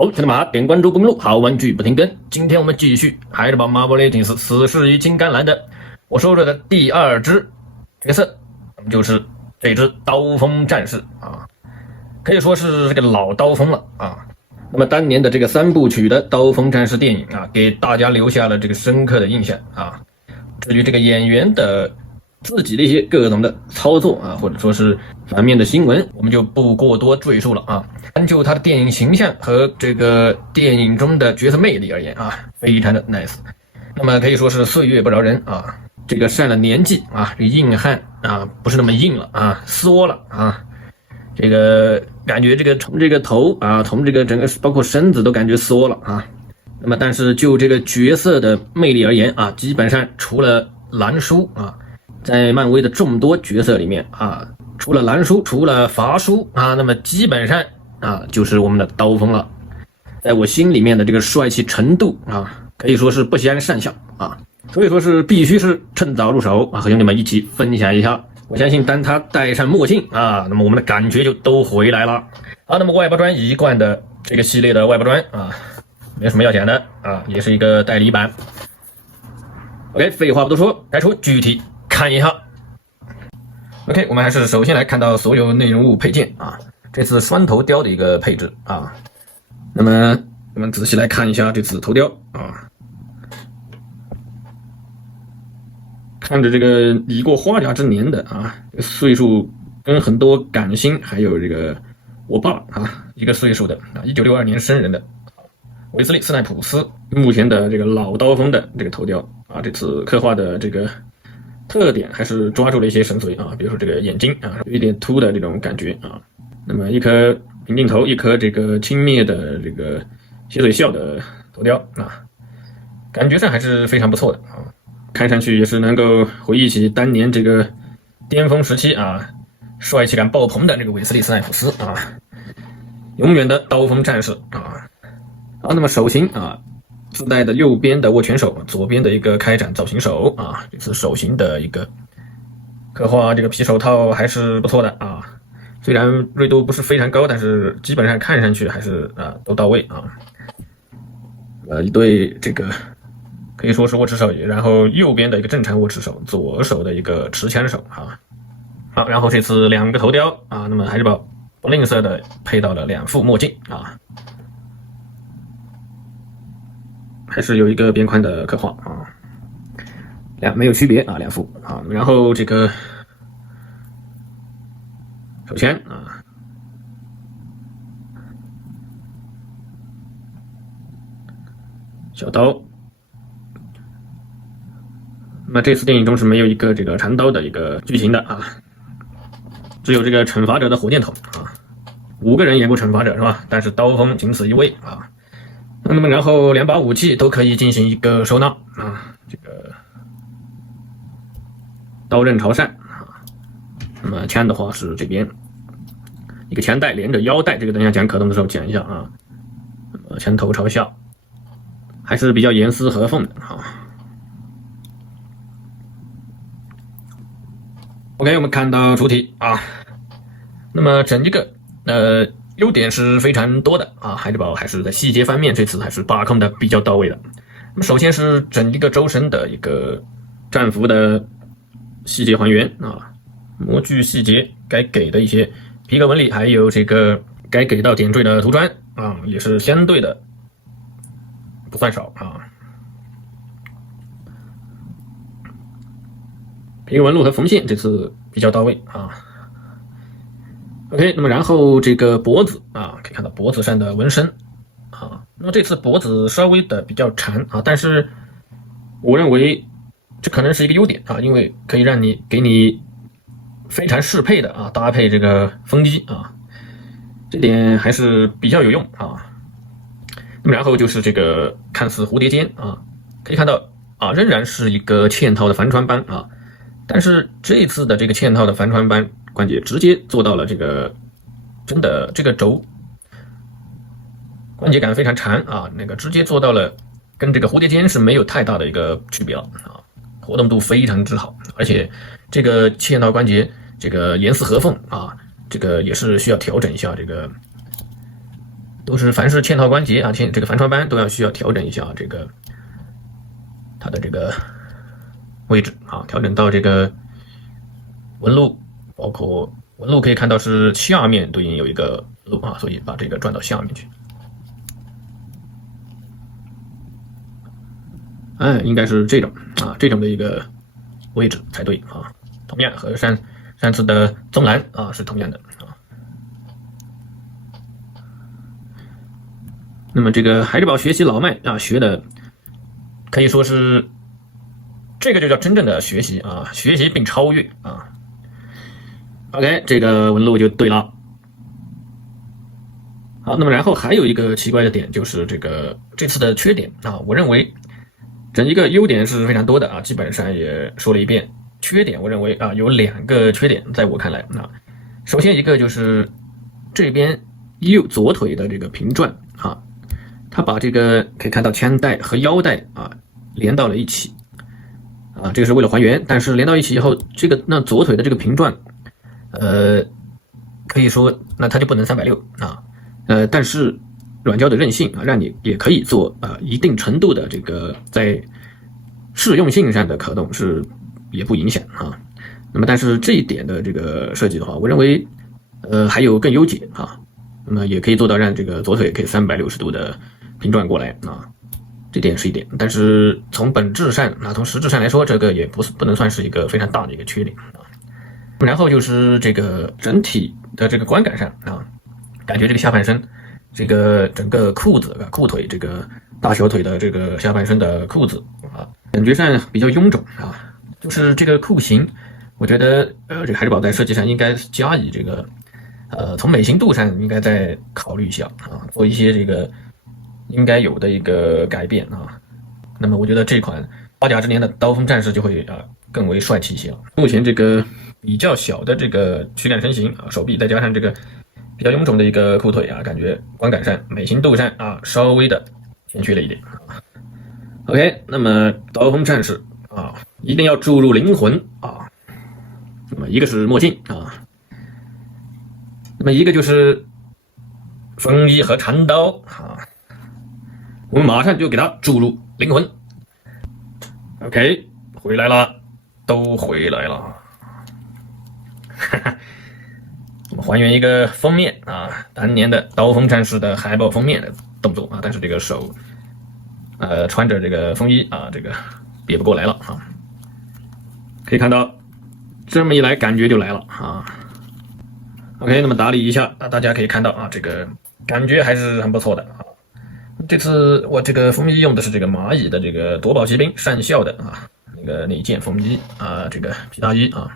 好，兄弟们，点关注不迷路，好玩具不停更。今天我们继续还是把马博雷金斯死侍与金刚狼的我说着的第二只角色，那么就是这只刀锋战士啊，可以说是这个老刀锋了啊。那么当年的这个3部曲的刀锋战士电影啊，给大家留下了这个深刻的印象啊。至于这个演员的自己的一些各种的操作啊，或者说是反面的新闻，我们就不过多赘述了啊。单就他的电影形象和这个电影中的角色魅力而言啊，非常的 nice。那么可以说是岁月不饶人啊，这个上了年纪啊，这个硬汉啊不是那么硬了啊，缩了啊，这个感觉这个从这个头啊，从这个整个包括身子都感觉缩了啊。那么但是就这个角色的魅力而言啊，基本上除了蓝叔啊，在漫威的众多角色里面啊，除了蓝叔，除了伐叔啊，那么基本上啊就是我们的刀锋了。在我心里面的这个帅气程度啊，可以说是不相上下啊，所以说是必须是趁早入手啊，和兄弟们一起分享一下。我相信当他戴上墨镜啊，那么我们的感觉就都回来了。好，那么外包装一贯的这个系列的外包装啊，没什么要讲的啊，也是一个代理版。OK， 废话不多说，开出具体看一下。OK， 我们还是首先来看到所有内容物配件啊，这次双头雕的一个配置啊。那么我们仔细来看一下这次头雕啊，看着这个已过花甲之年的啊，岁数跟很多港星还有这个我爸啊一个岁数的啊，1962年生人的韦斯利·斯奈普斯，目前的这个老刀锋的这个头雕啊，这次刻画的这个特点还是抓住了一些神髓啊，比如说这个眼睛啊有一点凸的这种感觉啊，那么一颗平镜头，一颗这个轻蔑的这个斜嘴笑的头雕啊，感觉上还是非常不错的啊，看上去也是能够回忆起当年这个巅峰时期啊，帅气感爆棚的这个韦斯利·斯奈普斯啊，永远的刀锋战士啊。好，那么手型啊，自带的右边的握拳手，左边的一个开展造型手啊，这次手型的一个刻画，这个皮手套还是不错的啊。虽然锐度不是非常高，但是基本上看上去还是都到位啊。一对这个可以说是握持手，然后右边的一个正常握持手，左手的一个持枪手啊。好，然后这次2个头雕啊，那么还是不吝啬的配到了2副墨镜啊。还是有一个边框的刻画啊，没有区别啊，2副啊，然后这个手枪啊，小刀，那么这次电影中是没有一个这个长刀的一个剧情的啊，只有这个惩罚者的火箭筒啊，5个人演过惩罚者是吧？但是刀锋仅此一位啊。那么然后2把武器都可以进行一个收纳啊，这个刀刃朝上啊。那么枪的话是这边一个枪带连着腰带，这个等一下讲可动的时候讲一下啊。那么枪头朝下，还是比较严丝合缝的啊。OK， 我们看到主体啊，那么整一个优点是非常多的啊，海之宝还是在细节方面这次还是把控的比较到位的。那么首先是整一个周身的一个战服的细节还原啊，模具细节该给的一些皮革纹理，还有这个该给到点缀的涂装啊，也是相对的不算少啊。皮革纹路和缝线这次比较到位啊。OK， 那么然后这个脖子啊，可以看到脖子上的纹身啊，那么这次脖子稍微的比较长啊，但是我认为这可能是一个优点啊，因为可以让你给你非常适配的啊搭配这个风衣啊，这点还是比较有用啊。那么然后就是这个看似蝴蝶肩啊，可以看到啊，仍然是一个嵌套的帆船帮啊，但是这次的这个嵌套的帆船帮关节直接做到了这个真的这个轴关节感非常长啊，那个直接做到了跟这个蝴蝶肩是没有太大的一个区别了啊，活动度非常之好，而且这个嵌套关节这个严丝合缝啊，这个也是需要调整一下这个都是凡是嵌套关节啊，这个帆船斑都需要调整一下这个它的这个位置啊，调整到这个纹路，包括纹路可以看到是下面对应有一个路啊，所以把这个转到下面去。应该是这种啊，这种的一个位置才对啊。同样和上次的棕蓝啊是同样的啊。那么这个孩之宝学习老迈啊，学的可以说是这个就叫真正的学习啊，学习并超越啊。OK， 这个纹路就对了。好，那么然后还有一个奇怪的点就是这次的缺点啊，我认为整一个优点是非常多的啊，基本上也说了一遍。缺点我认为啊有2个缺点，在我看来啊，首先一个就是这边左腿的这个平转啊，它把这个可以看到枪带和腰带啊连到了一起啊，这个是为了还原，但是连到一起以后，那左腿的这个平转，可以说那它就不能360啊，但是软胶的韧性啊，让你也可以做一定程度的这个在适用性上的可动是也不影响啊。那么但是这一点的这个设计的话，我认为还有更优解啊。那么也可以做到让这个左腿可以360度的平转过来啊，这点是一点。但是从本质上从实质上来说，这个也不能算是一个非常大的一个缺点啊。然后就是这个整体的这个观感上啊，感觉这个下半身这个整个裤腿这个大小腿的这个下半身的裤子啊，感觉上比较臃肿啊。就是这个裤型，我觉得这个孩之宝在设计上应该加以这个从美型度上应该再考虑一下啊，做一些这个应该有的一个改变啊。那么我觉得这款8甲之年的刀锋战士就会更为帅气一些了。目前这个比较小的这个躯干身形啊，手臂再加上这个比较臃肿的一个裤腿啊，感觉观感上美型度上稍微的欠缺了一点啊。OK， 那么刀锋战士啊，一定要注入灵魂啊。那么一个是墨镜啊，那么一个就是风衣和长刀啊，我们马上就给它注入灵魂。OK， 回来了，都回来了。我们还原一个封面啊，当年的刀锋战士的海报封面的动作啊，但是这个手穿着这个风衣啊，这个别不过来了啊。可以看到，这么一来感觉就来了啊。OK， 那么打理一下大家可以看到这个感觉还是很不错的啊。这次我这个风衣用的是这个蚂蚁的这个夺宝奇兵上校的那一件风衣这个皮大衣啊。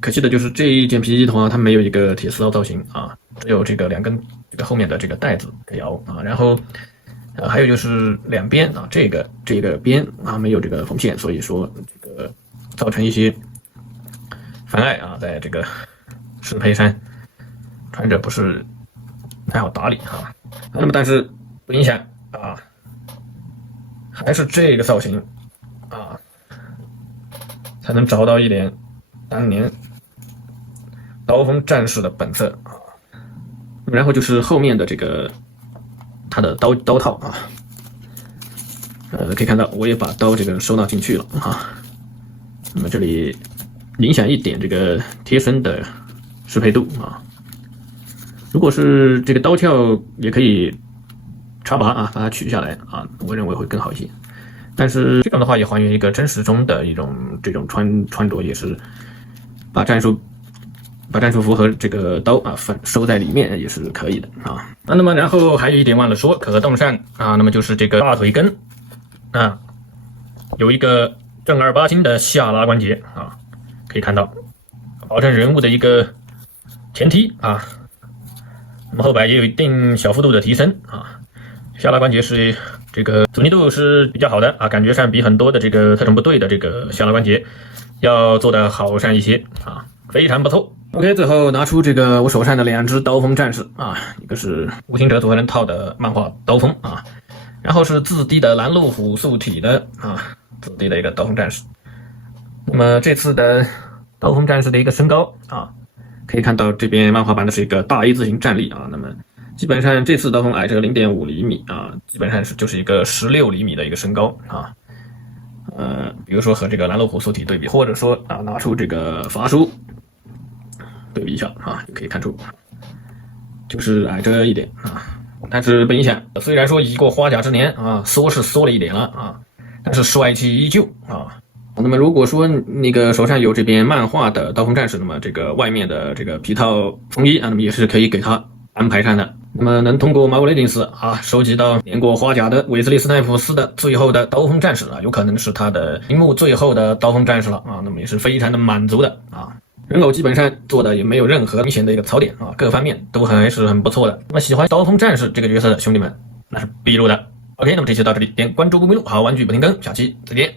可惜的就是这一件皮衣的话，它没有一个铁丝刀造型啊，只有这个2根这个后面的这个带子可以凹啊。然后还有就是两边这个边没有这个缝线，所以说这个造成一些妨碍在这个适配上穿着不是太好打理啊。那么但是不影响还是这个造型才能找到一点当年刀锋战士的本色啊。然后就是后面的这个它的刀套可以看到我也把刀这个收纳进去了那么这里影响一点这个贴身的适配度如果是这个刀鞘也可以插拔把它取下来我认为会更好一些。但是这样的话也还原一个真实中的这种穿着，也是把战术服和这个刀收在里面也是可以的那么然后还有一点忘了说，可动上那么就是这个大腿根有一个正儿八经的下拉关节可以看到保证人物的一个前踢那么后摆也有一定小幅度的提升下拉关节是这个阻尼度是比较好的感觉上比很多的这个特种部队的这个下拉关节要做的好上一些非常不错。OK， 最后拿出这个我手上的2只刀锋战士一个是无形者组合人套的漫画刀锋然后是自低的蓝鹿虎素体的自低的一个刀锋战士。那么这次的刀锋战士的一个身高可以看到这边漫画版的是一个大 A 字形站立那么基本上这次刀锋矮这个0.5厘米啊，基本上就是一个16厘米的一个身高啊。比如说和这个蓝老虎素体对比，或者说啊拿出这个法书对比一下啊，就可以看出就是矮这一点啊，但是不影响。虽然说已过花甲之年啊，缩是缩了一点了啊，但是帅气依旧啊。那么如果说那个手上有这边漫画的刀锋战士，那么这个外面的这个皮套风衣啊，那么也是可以给他安排上的。那么能通过马古雷丁斯啊收集到年过花甲的韦斯利·斯奈普斯的最后的刀锋战士啊，有可能是他的荧幕最后的刀锋战士了啊，那么也是非常的满足的啊。人偶基本上做的也没有任何明显的一个槽点啊，各方面都还是很不错的。那么喜欢刀锋战士这个角色的兄弟们，那是必入的。OK， 那么这期就到这里，点关注不迷路，好玩具不停更，下期再见。